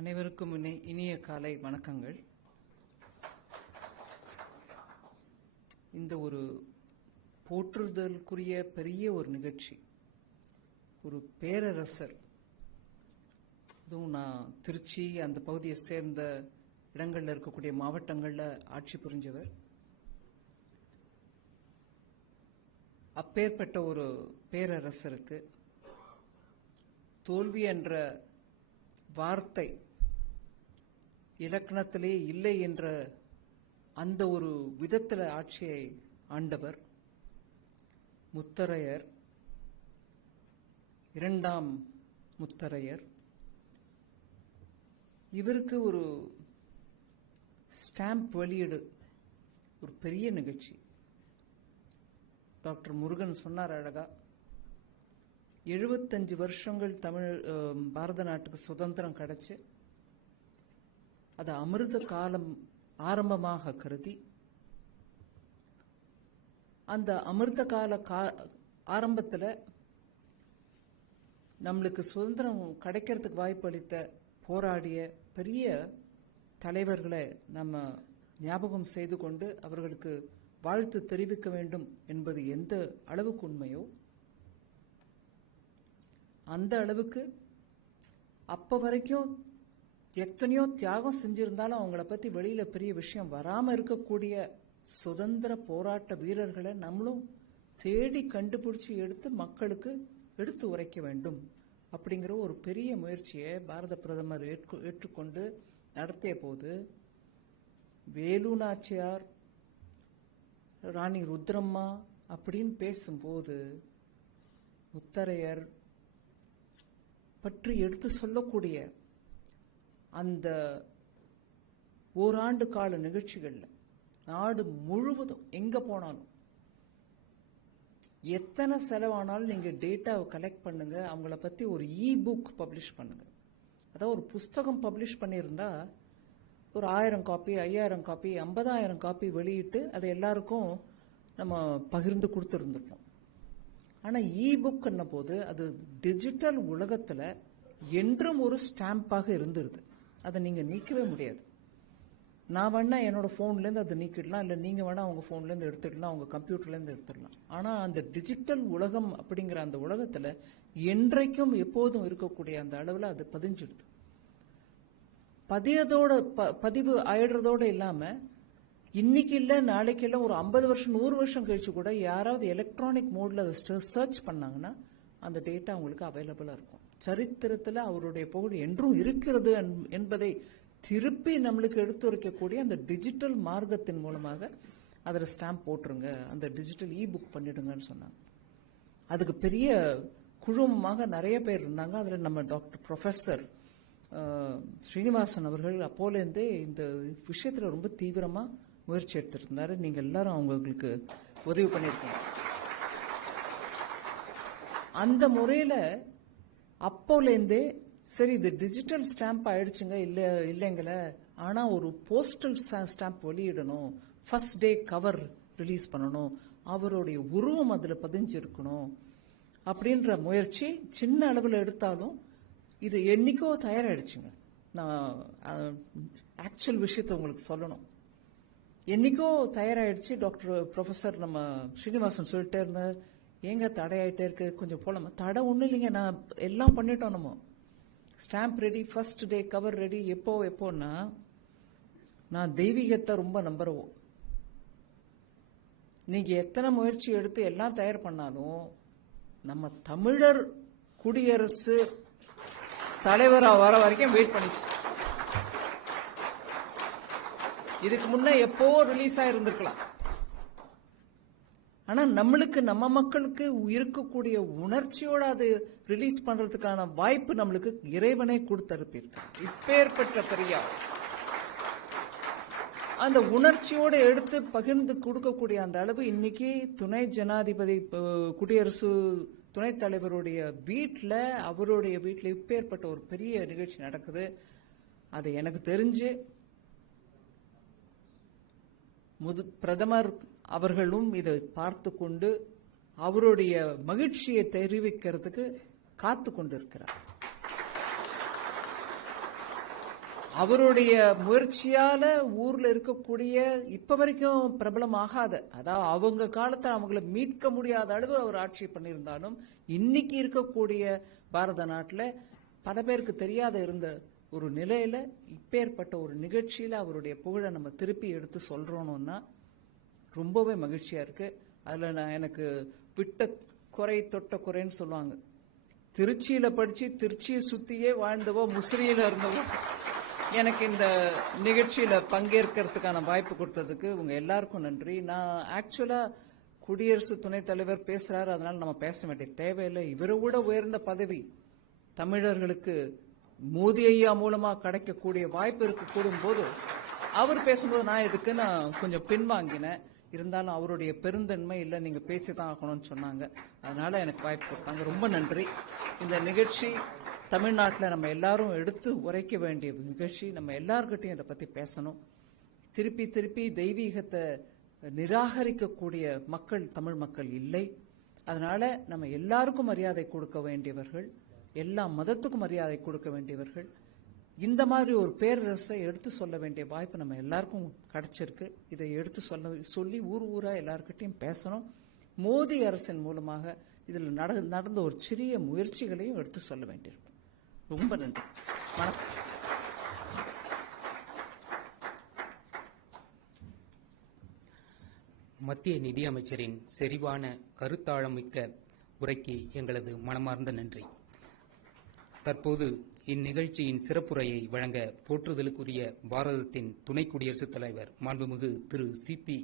அனைவருக்கும் இனிய காலை வணக்கங்கள். இந்த ஒரு போற்றுதலுக்குரிய பெரிய ஒரு நிகழ்ச்சி, ஒரு பேரரசர், இதுவும் நான் திருச்சி அந்த பகுதியை சேர்ந்த இடங்கள்ல இருக்கக்கூடிய மாவட்டங்கள்ல ஆட்சி புரிஞ்சவர். அப்பேற்பட்ட ஒரு பேரரசருக்கு தோல்வி என்ற வார்த்தை இலக்கணத்திலே இல்லை என்ற அந்த ஒரு விதத்தில் ஆட்சியை ஆண்டவர் முத்தரையர், இரண்டாம் முத்தரையர். இவருக்கு ஒரு ஸ்டாம்ப் வெளியீடு ஒரு பெரிய நிகழ்ச்சி. டாக்டர் முருகன் சொன்னார் அழகா, 75 வருஷங்கள் பாரத நாட்டுக்கு சுதந்திரம் கிடைச்சு அது அமிர்த காலம் ஆரம்பமாக கருதி, அந்த அமிர்த கால ஆரம்பத்தில் நம்மளுக்கு சுதந்திரம் கிடைக்கிறதுக்கு வாய்ப்பு அளித்த போராடிய பெரிய தலைவர்களை நம்ம ஞாபகம் செய்து கொண்டு அவர்களுக்கு வாழ்த்து தெரிவிக்க வேண்டும் என்பது எந்த அளவுக்கு உண்மையோ அந்த அளவுக்கு அப்ப வரைக்கும் எத்தனையோ தியாகம் செஞ்சிருந்தாலும் அவங்கள பத்தி வெளியில பெரிய விஷயம் வராம இருக்கக்கூடிய சுதந்திர போராட்ட வீரர்களை நம்மளும் தேடி கண்டுபிடிச்சு எடுத்து மக்களுக்கு எடுத்து உரைக்க வேண்டும் அப்படிங்கிற ஒரு பெரிய முயற்சியை பாரத பிரதமர் ஏற்றுக்கொண்டு நடத்திய போது, வேலு நாச்சியார், ராணி ருத்ரம்மா அப்படின்னு பேசும்போது முத்தரையர் பற்றி எடுத்து சொல்லக்கூடிய அந்த ஓராண்டு கால நிகழ்ச்சிகள்ல நாடு முழுவதும் எங்க போனாலும் எத்தனை செலவானாலும் நீங்க டேட்டாவை கலெக்ட் பண்ணுங்க, அவங்கள பத்தி ஒரு புக் பப்ளிஷ் பண்ணுங்க. அதாவது ஒரு புஸ்தகம் பப்ளிஷ் பண்ணியிருந்தா ஒரு 1000 காப்பி, 5000 காப்பி, 50,000 காப்பி வெளியிட்டு அதை எல்லாருக்கும் நம்ம பகிர்ந்து கொடுத்துருந்துருக்கோம். ஆனா புக் என்ன போது அது டிஜிட்டல் உலகத்துல என்றும் ஒரு ஸ்டாம்பாக இருந்துருது. அதை நீங்க நீக்கவே முடியாது. நான் வேணா என்னோட போன்ல இருந்து அதை நீக்கிடலாம், இல்ல நீங்க வேணா அவங்க போன்ல இருந்து எடுத்துடலாம், அவங்க கம்ப்யூட்டர்ல இருந்து எடுத்துடலாம். ஆனா அந்த டிஜிட்டல் உலகம் அப்படிங்கிற அந்த உலகத்துல என்றைக்கும் எப்போதும் இருக்கக்கூடிய அந்த அளவுல அது பதிஞ்சிடுது. பதிவு ஆயிடுறதோட இல்லாம இன்னைக்கு இல்ல நாளைக்கு இல்ல ஒரு 50 வருஷம் 100 வருஷம் கழிச்சு கூட யாராவது எலக்ட்ரானிக் மோட்ல அதை சர்ச் பண்ணாங்கன்னா அந்த டேட்டா அவங்களுக்கு அவைலபிளா இருக்கும். சரித்திரத்துல அவருடைய புகழ் என்றும் இருக்கிறது என்பதை திருப்பி நம்மளுக்கு எடுத்துரைக்கக்கூடிய அந்த டிஜிட்டல் மார்க்கத்தின் மூலமாக அதில் ஸ்டாம்ப் போட்டுருங்க, அந்த டிஜிட்டல் புக் பண்ணிடுங்கன்னு சொன்னாங்க. அதுக்கு பெரிய குழுமமாக நிறைய பேர் இருந்தாங்க. அதுல நம்ம டாக்டர் ப்ரொஃபசர் ஸ்ரீனிவாசன் அவர்கள் அப்போலேருந்தே இந்த விஷயத்துல ரொம்ப தீவிரமா முயற்சி எடுத்துட்டு இருந்தாரு. நீங்க எல்லாரும் அவங்களுக்கு உதவி பண்ணிருக்கீங்க. அந்த முறையில அப்போலேருந்தே சரி இது டிஜிட்டல் ஸ்டாம்ப் ஆயிடுச்சுங்க, இல்லைங்கள, ஆனா ஒரு போஸ்டல் ஸ்டாம்ப் வெளியிடணும், ஃபர்ஸ்ட் டே கவர் ரிலீஸ் பண்ணணும், அவருடைய உருவம் அதுல பதிஞ்சிருக்கணும் அப்படின்ற முயற்சி சின்ன அளவில் எடுத்தாலும் இது என்னைக்கோ தயாராயிடுச்சுங்க. நான் ஆக்சுவல் விஷயத்தை உங்களுக்கு சொல்லணும், என்னைக்கோ தயாராயிடுச்சு. டாக்டர் ப்ரொஃபசர் நம்ம ஸ்ரீனிவாசன் சொல்லிட்டே இருந்தார், ஏங்க தடையாயிட்டே இருக்கு, கொஞ்சம் போலாமா? தடை ஒன்றும் இல்லைங்க, நான் எல்லாம் பண்ணிட்டோம். நம்ம stamp ready, first day cover ready. எப்போன்னா நான் தெய்வீகத்தை ரொம்ப நம்புறோம். நீங்க எத்தனை முயற்சி எடுத்து எல்லாம் தயார் பண்ணாலும் நம்ம தமிழர் குடியரசு தலைவரா வர வரைக்கும் வெயிட் பண்ணிச்சு. இதுக்கு முன்ன எப்போ ரிலீஸ் ஆயிருந்திருக்கலாம். ஆனா நம்மளுக்கு, நம்ம மக்களுக்கு இருக்கக்கூடிய உணர்ச்சியோட அது ரிலீஸ் பண்றதுக்கான வாய்ப்பு நம்மளுக்கு இறைவனை கொடுத்திருப்பிருக்கு. இப்பேற்பட்ட பெரியா அந்த உணர்ச்சியோட எடுத்து பகிர்ந்து கொடுக்கக்கூடிய அந்த அளவு இன்னைக்கு துணை ஜனாதிபதி குடியரசு துணைத் தலைவருடைய வீட்டுல, அவருடைய வீட்டுல இப்பேற்பட்ட ஒரு பெரிய நிகழ்ச்சி நடக்குது. அது எனக்கு தெரிஞ்சு பிரதமர் அவர்களும் இதை பார்த்து கொண்டு அவருடைய மகிழ்ச்சியை தெரிவிக்கிறதுக்கு காத்து கொண்டிருக்கிறார். அவருடைய முயற்சியால ஊர்ல இருக்கக்கூடிய இப்ப வரைக்கும் பிரபலம் ஆகாத, அதாவது அவங்க காலத்துல அவங்கள மீட்க முடியாத அளவு அவர் ஆட்சி பண்ணியிருந்தாலும் இன்னைக்கு இருக்கக்கூடிய பாரத நாட்டுல பல பேருக்கு தெரியாத இருந்த ஒரு நிலையில இப்பேற்பட்ட ஒரு நிகழ்ச்சியில அவருடைய புகழை நம்ம திருப்பி எடுத்து சொல்றோம்னா ரொம்பவே மகிழ்ச்சியா இருக்கு. அதுல நான் எனக்கு விட்ட குறை தொட்ட குறைன்னு சொல்லுவாங்க. திருச்சியில படிச்சு திருச்சியை சுத்தியே வாழ்ந்தவோ முசிறியில இருந்தவோ எனக்கு இந்த நிகழ்ச்சியில பங்கேற்கிறதுக்கான வாய்ப்பு கொடுத்ததுக்கு உங்க எல்லாருக்கும் நன்றி. நான் ஆக்சுவலா குடியரசு துணைத் தலைவர் பேசுறாரு, அதனால நம்ம பேச வேண்டிய தேவையில்லை. இவரை விட உயர்ந்த பதவி தமிழர்களுக்கு மோடி ஐயா மூலமா கிடைக்கக்கூடிய வாய்ப்பு இருக்க கூடும் போது அவர் பேசும்போது நான் எதுக்கு நான் கொஞ்சம் பின்வாங்கினேன். இருந்தாலும் அவருடைய பெருந்தன்மை இல்லை, நீங்க பேசிதான் ஆகணும்னு சொன்னாங்க. அதனால எனக்கு வாய்ப்பு கொடுத்தாங்க. ரொம்ப நன்றி. இந்த நிகழ்ச்சி தமிழ்நாட்டில் நம்ம எல்லாரும் எடுத்து உரைக்க வேண்டிய நிகழ்ச்சி. நம்ம எல்லார்கிட்டையும் இதை பத்தி பேசணும். திருப்பி திருப்பி தெய்வீகத்தை நிராகரிக்கக்கூடிய மக்கள் தமிழ் மக்கள் இல்லை. அதனால நம்ம எல்லாருக்கும் மரியாதை கொடுக்க வேண்டியவர்கள், எல்லா மதத்துக்கும் மரியாதை கொடுக்க வேண்டியவர்கள். இந்த மாதிரி ஒரு பேரரசை எடுத்து சொல்ல வேண்டிய வாய்ப்பு நம்ம எல்லாருக்கும் கிடைச்சிருக்கு. இதை எடுத்து சொல்லி ஊர் ஊரா எல்லார்கிட்டையும் பேசணும். மோடி அரசின் மூலமாக இதில் நடந்த ஒரு சிறிய முயற்சிகளையும் எடுத்து சொல்ல வேண்டியிருக்கும். ரொம்ப நன்றி. வணக்கம். மத்திய நிதியமைச்சரின் செறிவான கருத்தாழமிக்க உரைக்கு எங்களது மனமார்ந்த நன்றி. தற்போது இந்நிகழ்ச்சியின் சிறப்புரையை வழங்க போற்றுதலுக்குரிய பாரதத்தின் துணை குடியரசுத் தலைவர் மாண்புமிகு திரு சி.பி.